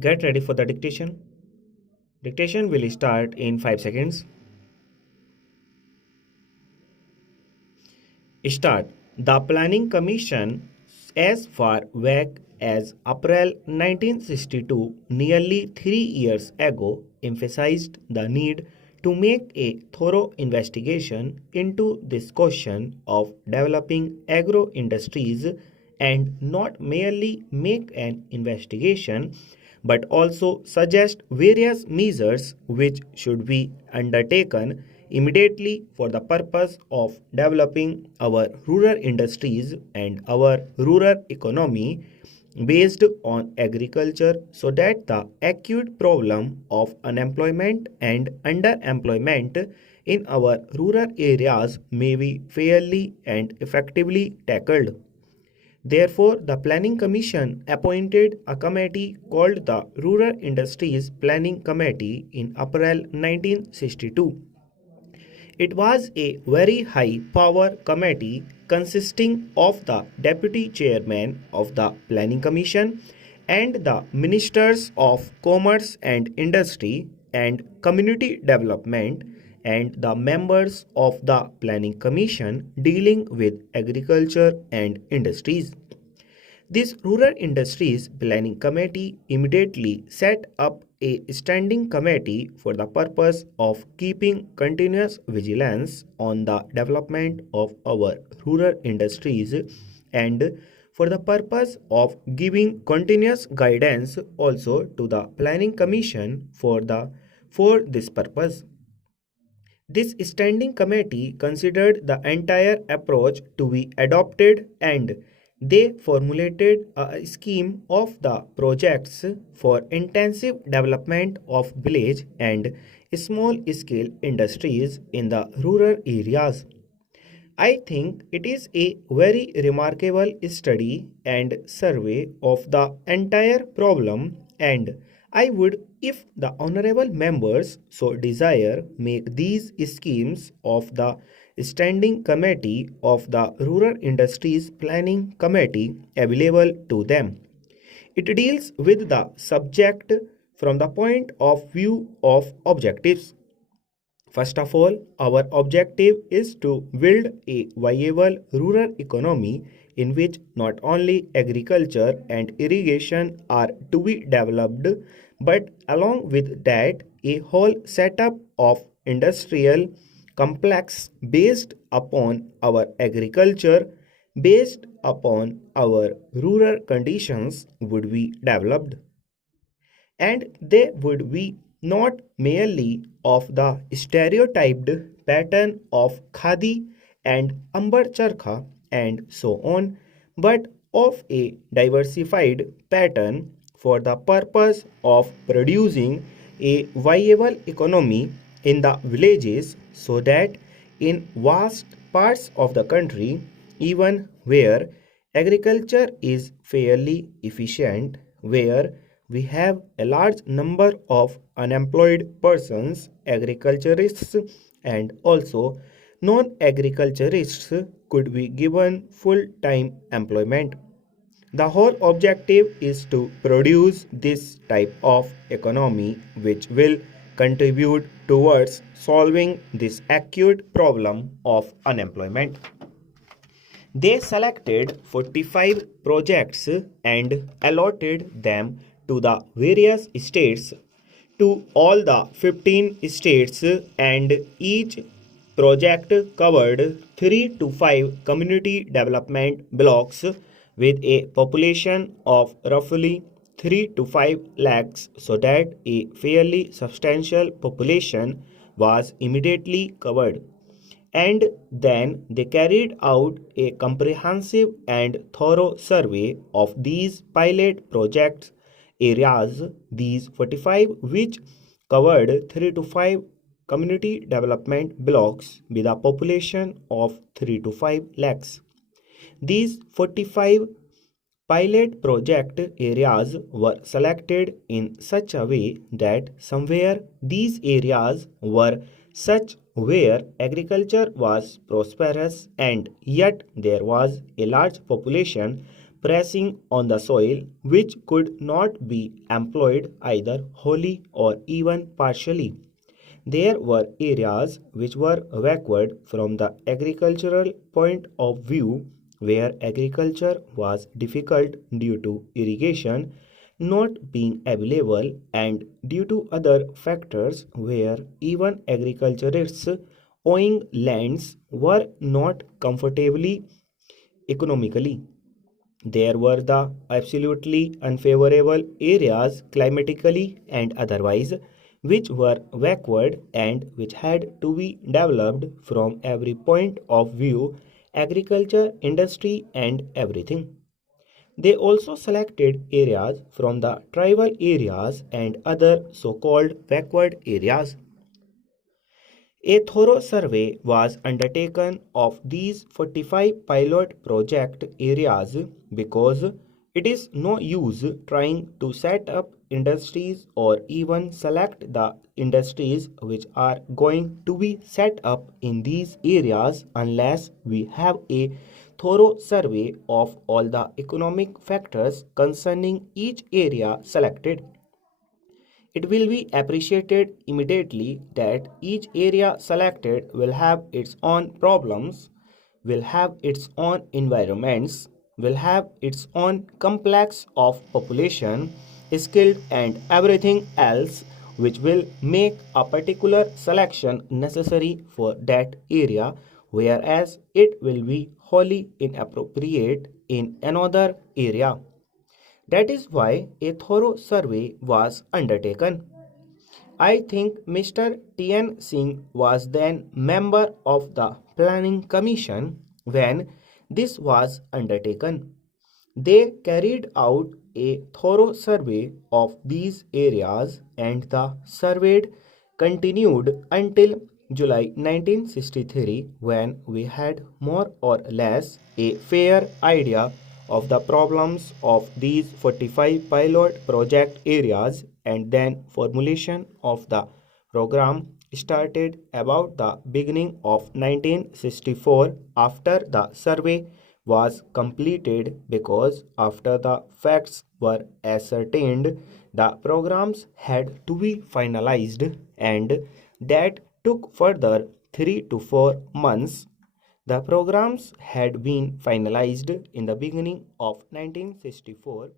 Get ready for the dictation. Dictation will start in 5 seconds. Start. The Planning Commission, as far back as April 1962, nearly 3 years ago, emphasized the need to make a thorough investigation into this question of developing agro industries and not merely make an investigation but also suggest various measures which should be undertaken immediately for the purpose of developing our rural industries and our rural economy based on agriculture so that the acute problem of unemployment and underemployment in our rural areas may be fairly and effectively tackled. Therefore, the Planning Commission appointed a committee called the Rural Industries Planning Committee in April 1962. It was a very high power committee consisting of the Deputy Chairman of the Planning Commission and the Ministers of Commerce and Industry and Community Development and the members of the Planning Commission dealing with agriculture and industries. This Rural Industries Planning Committee immediately set up a standing committee for the purpose of keeping continuous vigilance on the development of our rural industries and for the purpose of giving continuous guidance also to the Planning Commission for this purpose. This standing committee considered the entire approach to be adopted and they formulated a scheme of the projects for intensive development of village and small scale industries in the rural areas. I think it is a very remarkable study and survey of the entire problem, and I would, if the honorable members so desire, make these schemes of the Standing Committee of the Rural Industries Planning Committee available to them. It deals with the subject from the point of view of objectives. First of all, our objective is to build a viable rural economy in which not only agriculture and irrigation are to be developed, but along with that, a whole setup of industrial complex based upon our agriculture, based upon our rural conditions would be developed and they would be not merely of the stereotyped pattern of khadi and ambar charkha and so on, but of a diversified pattern for the purpose of producing a viable economy in the villages so that in vast parts of the country, even where agriculture is fairly efficient, where we have a large number of unemployed persons, agriculturists, and also non agriculturists could be given full time employment. The whole objective is to produce this type of economy which will contribute towards solving this acute problem of unemployment. They selected 45 projects and allotted them to the various states, to all the 15 states, and each project covered 3 to 5 community development blocks with a population of roughly 3 to 5 lakhs so that a fairly substantial population was immediately covered. And then they carried out a comprehensive and thorough survey of these pilot projects areas, these 45 which covered 3 to 5 community development blocks with a population of 3 to 5 lakhs. These 45 pilot project areas were selected in such a way that somewhere these areas were such where agriculture was prosperous and yet there was a large population pressing on the soil which could not be employed either wholly or even partially. There were areas which were backward from the agricultural point of view, where agriculture was difficult due to irrigation not being available and due to other factors where even agriculturists owning lands were not comfortably economically. There were the absolutely unfavorable areas climatically and otherwise, which were backward and which had to be developed from every point of view agriculture, industry, and everything. They also selected areas from the tribal areas and other so called backward areas. A thorough survey was undertaken of these 45 pilot project areas because it is no use trying to set up industries or even select the industries which are going to be set up in these areas unless we have a thorough survey of all the economic factors concerning each area selected. It will be appreciated immediately that each area selected will have its own problems, will have its own environments, will have its own complex of population, skilled and everything else which will make a particular selection necessary for that area, whereas it will be wholly inappropriate in another area. That is why a thorough survey was undertaken. I think Mr. T.N. Singh was then member of the Planning Commission when this was undertaken. They carried out a thorough survey of these areas and the survey continued until July 1963 when we had more or less a fair idea of the problems of these 45 pilot project areas, and then formulation of the program started about the beginning of 1964 after the survey was completed, because after the facts were ascertained the programs had to be finalized, and that took further 3 to 4 months. The programs had been finalized in the beginning of 1964